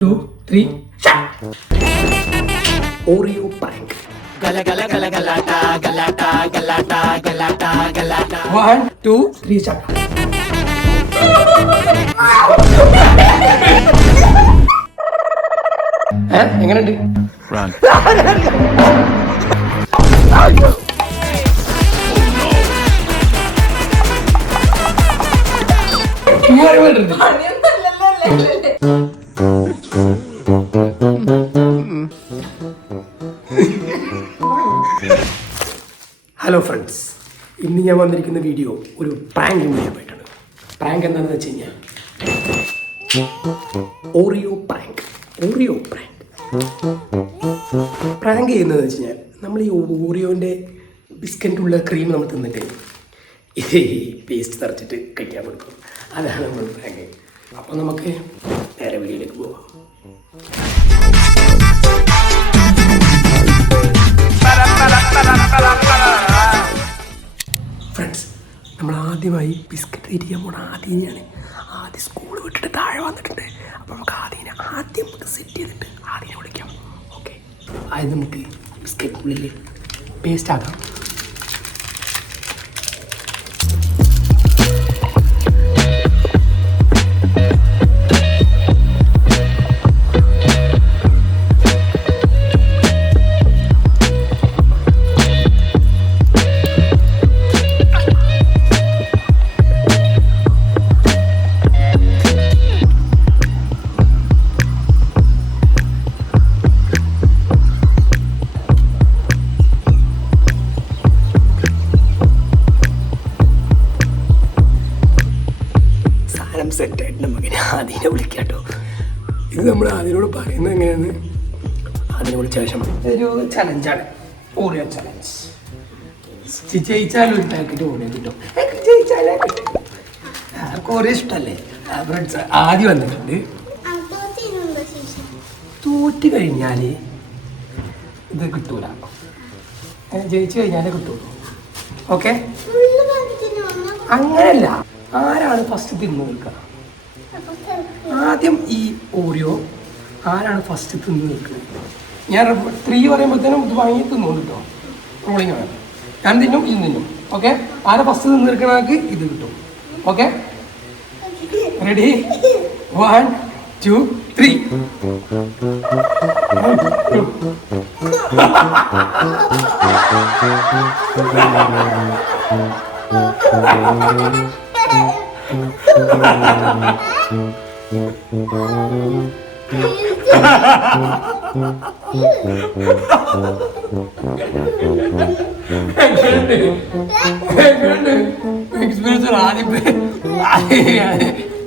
Two three Oreo prank one two three start എങ്ങനെയുണ്ട്? Run. ഇന്ന് ഞാൻ വന്നിരിക്കുന്ന വീഡിയോ ഒരു പ്രാങ്ക് വീഡിയോ ആയിട്ടാണ് പ്രാങ്ക് എന്താണെന്ന് വെച്ച് കഴിഞ്ഞാൽ Oreo prank Oreo prank prank ചെയ്യുന്നത് വെച്ച് കഴിഞ്ഞാൽ നമ്മൾ ഈ ഓറിയോന്റെ ബിസ്ക്കറ്റുള്ള ക്രീം നമ്മൾ തിന്നിട്ട് ഇത് പേസ്റ്റ് നിറച്ചിട്ട് കഴിക്കാൻ കൊടുക്കും. അതാണ് നമ്മൾ പ്രാങ്ക് അപ്പോൾ നമുക്ക് നേരെ വീഡിയോയിലേക്ക് പോവാം. ആദ്യമായി ബിസ്ക്കറ്റ് തിരിയാൻ പോണ ആദ്യനെയാണ് ആദ്യം സ്കൂൾ വിട്ടിട്ട് താഴെ വന്നിട്ടുണ്ട്. അപ്പോൾ നമുക്ക് ആദ്യം ആദ്യം നമുക്ക് സെറ്റ് ചെയ്തിട്ട് ആദ്യം വിളിക്കാം. ഓക്കെ ആദ്യം നമുക്ക് ബിസ്ക്കറ്റിനുള്ളിൽ പേസ്റ്റ് ആക്കാം. സാധനം സെറ്റായിട്ട് നമുക്ക് ആദ്യനെ വിളിക്കാം കേട്ടോ ഇത് നമ്മൾ ആദ്യനോട് പറയുന്നത് എങ്ങനെയാണ്? അതിനെ വിളിച്ച ശേഷം ഒരു ചലഞ്ചാണ് ഓറിയോ ചലഞ്ച് ജയിച്ചാൽ ഒരു പാക്കറ്റ് ഓറിയോ കിട്ടും. ജയിച്ചാലേ ആർക്കും ഓറിയോ ഇഷ്ടമല്ലേ ഫ്രണ്ട്സ് ആദ്യം വന്നിട്ടുണ്ട്. തോറ്റ് കഴിഞ്ഞാൽ ഇത് കിട്ടൂല. ജയിച്ചു കഴിഞ്ഞാലേ കിട്ടുള്ളൂ. ഓക്കെ അങ്ങനല്ല. ആരാണ് ഫസ്റ്റ് തിന്നു നിൽക്കുക? ആദ്യം ഈ ഓറിയോ ആരാണ് ഫസ്റ്റ് തിന്നു നിൽക്കുന്നത്? ഞാൻ ത്രീ പറയുമ്പോഴത്തേനും ഇത് വാങ്ങി തിന്നു കേട്ടോ റോളിംഗ് ആണ്. ഞാൻ തിന്നും ഇത് തിന്നും. ഓക്കെ ആരെ ഫസ്റ്റ് തിന്നു നിൽക്കണക്ക് ഇത് കിട്ടും. Okay ready one two three experience ആദ്യം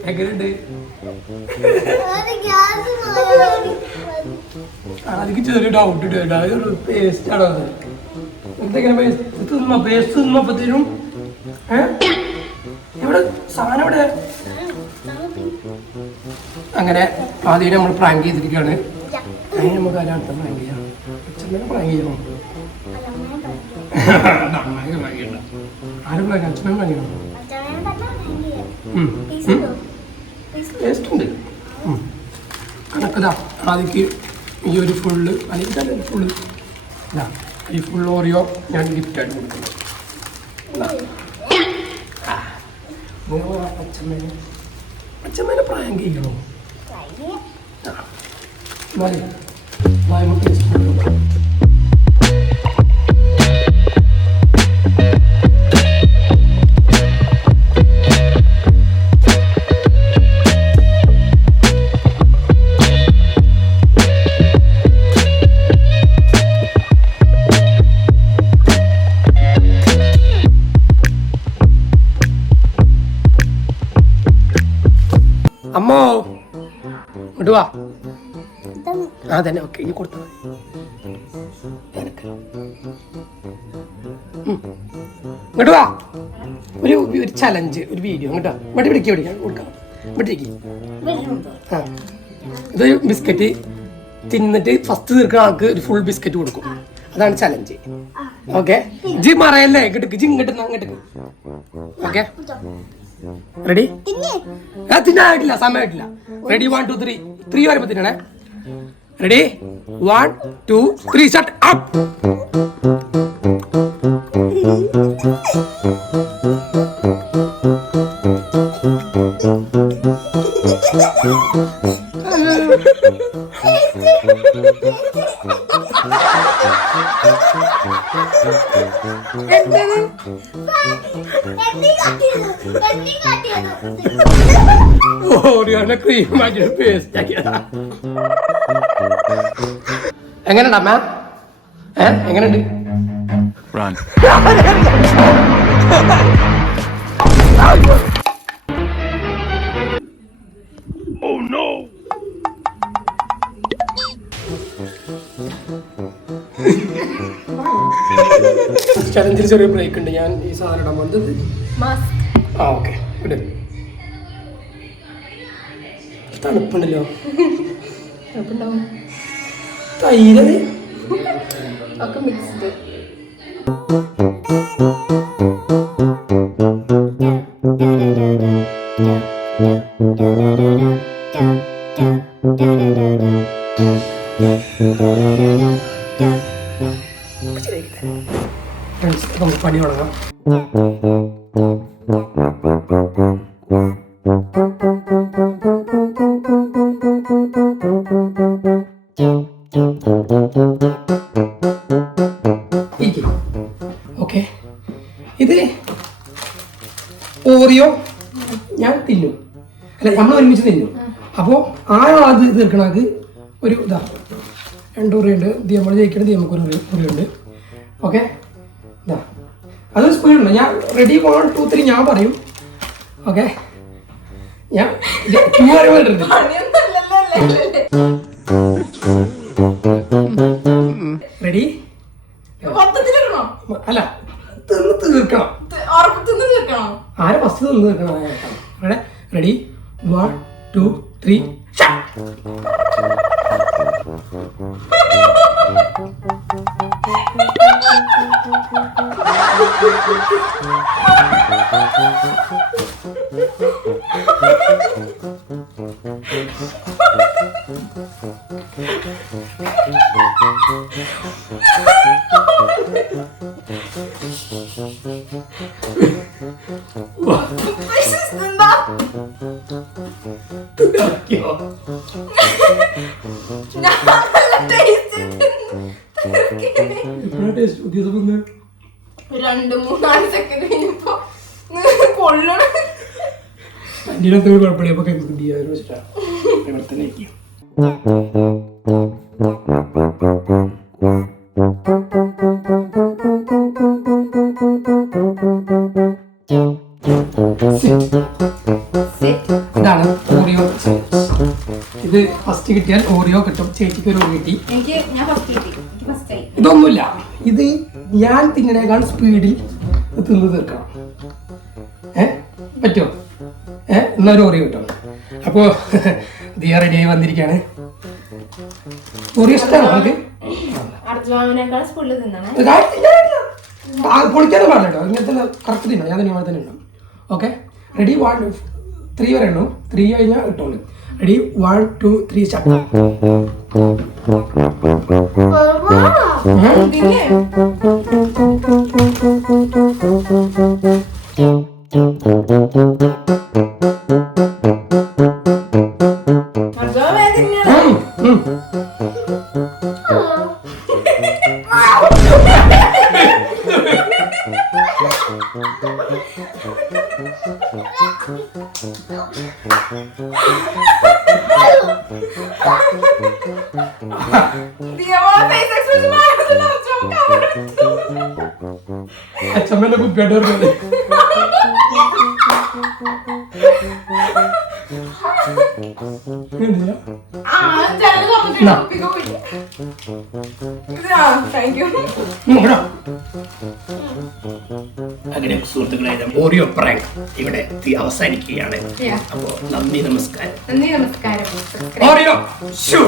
എങ്ങനെയുണ്ട് ആദ്യം ചെറിയ ഡൗട്ട് അതൊരു പേസ്റ്റ് ആണോ അത് എന്തെങ്കിലും പേസ്റ്റ് തിന്നോ പേസ്റ്റ് ഏ ഇവിടെ സാധനം അങ്ങനെ ആദ്യം നമ്മൾ പ്രാങ്ക് ചെയ്തിരിക്കുകയാണ്. അതിന് നമുക്ക് അതിനടുത്ത പ്രാങ്ക് ചെയ്യാം? അച്ഛനെ പ്രാങ്ക് ചെയ്യണം നന്നായി പ്രാങ്ക് ചെയ്യണം ആരും പ്രാങ്ക് അച്ഛനെ പ്രാങ്ക് ചെയ്യണം ടേസ്റ്റ് ഉണ്ട്. കണക്കതാ ആദ്യക്ക് ഈ ഒരു ഫുള്ള് അല്ലെങ്കിൽ തന്നെ ഫുള്ള് ഇതാ ഈ ഫുൾ ഓറിയോ ഞാൻ ഗിഫ്റ്റായിട്ട് കൊടുക്കുന്നു. അച്ഛമ്മേനെ? അച്ഛമ്മേനെ പ്രായം കഴിക്കണോ? മതി ഇങ്ങോട്ട് വാ ആ തന്നെ ഓക്കെ ഇനി കൊടുത്താൽ മതി. ഇങ്ങോട്ട് വാ. ഒരു ഒരു ചലഞ്ച് ഒരു വീഡിയോ ഇങ്ങോട്ടോ ഇവിടെ പിടിക്കുക പിടിക്കാം കൊടുക്കാം. ഇവിടേക്ക് ആ. ഇത് ബിസ്ക്കറ്റ് തിന്നിട്ട് ഫസ്റ്റ് തീർക്കുന്ന ആൾക്ക് ഒരു ഫുൾ ബിസ്ക്കറ്റ് കൊടുക്കും. അതാണ് ചലഞ്ച് ഓക്കെ ജി മറയല്ലേ? ഇങ്ങോട്ട് ജി ഇങ്ങോട്ട് അങ്ങോട്ട് ഓക്കെ റെഡി ആ തിന്നായിട്ടില്ല സമയമായിട്ടില്ല. Ready one two three three വരുമ്പത്തിനാണ് ready one two three start up ഓറിയോന്റെ cream ആക്കി പേസ്റ്റ് ആക്കിയതാ. എങ്ങനെയുണ്ട് അമ്മ? ഏ എങ്ങനെയുണ്ട്? Run. ചലഞ്ചിൽ ചെറിയ ബ്രേക്ക് ഉണ്ട്. ഞാൻ ഈ സാധനം ഇടാൻ വന്നത് ആ ഓക്കെ ഇട് തണുപ്പുണ്ടല്ലോ. തൈരത് ഒക്കെ മിക്സ്ഡ് ഫ്രണ്ട്സ് നമുക്ക് പണി തുടങ്ങാം. ഓക്കെ ഇത് ഓറിയോ ഞാൻ തിന്നും. അല്ല നമ്മൾ ഒരുമിച്ച് തിന്നും. അപ്പോൾ ആരാണ് അത് തീർക്കണത്? ഒരു ഇതാ. രണ്ട് ഉറിയുണ്ട് നമ്മൾ ജയിക്കണം ഇത് ഒരു ഉറി ഉറിയുണ്ട് ഓക്കെ ഇതാ അതൊരു സ്പീഡുണ്ട് ഞാൻ റെഡി വൺ ടു ത്രീ ഞാൻ പറയും. ഓക്കെ ഞാൻ ടു റെഡി അല്ല തിന്ന് തീർക്കണം. ആരെ ഫസ്റ്റ് തിന്ന് തീർക്കണം? Ready one two three 나 웃겨. 나만 할때 있을 텐데. രണ്ട് മൂന്നാൽ സെക്കൻഡ് കഴിഞ്ഞപ്പോ കൊള്ളണ. അന്റിനെ കുഴപ്പമില്ല. ഇപ്പൊ കൈ ചെയ്യാൻ വെച്ചിട്ടാണ് ഇവിടെ തന്നെ ഇരിക്കും ഇതാണ് ഓറിയോ ഇത് ഫസ്റ്റ് കിട്ടിയാൽ ഓറിയോ കിട്ടും. ചേച്ചിക്ക് ഒരു കിട്ടി. എനിക്ക് ഞാൻ ഫസ്റ്റ് കിട്ടി. ഇതൊന്നുമില്ല. ഇത് ഞാൻ തിന്നണേക്കാൾ സ്പീഡിൽ തിന്ന് തീർക്കണം. ഏ? പറ്റോ ഏ? എന്നൊരു ഓറിയ കിട്ടും. അപ്പോ ദിയ റെഡിയായി വന്നിരിക്കുകയാണ് ഓറിയ ഇഷ്ടമാണ് നമുക്ക്. ആ, പാടില്ല ഇങ്ങനത്തെ കറക്റ്റ് തിന്നണം. ഞാൻ തന്നെ തന്നെ ഉണ്ടാവും ഓക്കെ റെഡി വൺ ത്രീ വരെ എണ്ണു ത്രീ കഴിഞ്ഞാൽ ഇട്ടോളൂ ready one two three start Dinle. Zor verdin ya. കുപ്പിയായിട്ട് വരുന്നത് എന്തിനാ? ഇവിടെ. അങ്ങനെ സുഹൃത്തുക്കളെ ഓറിയോ പ്രാങ്ക് ഇവിടെ അവസാനിക്കുകയാണ്. Yeah. അപ്പോ നന്ദി നമസ്കാരം. നന്ദി നമസ്കാരം. ഓറിയോ ഷൂ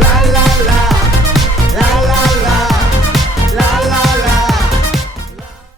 La la la, la la. La, la la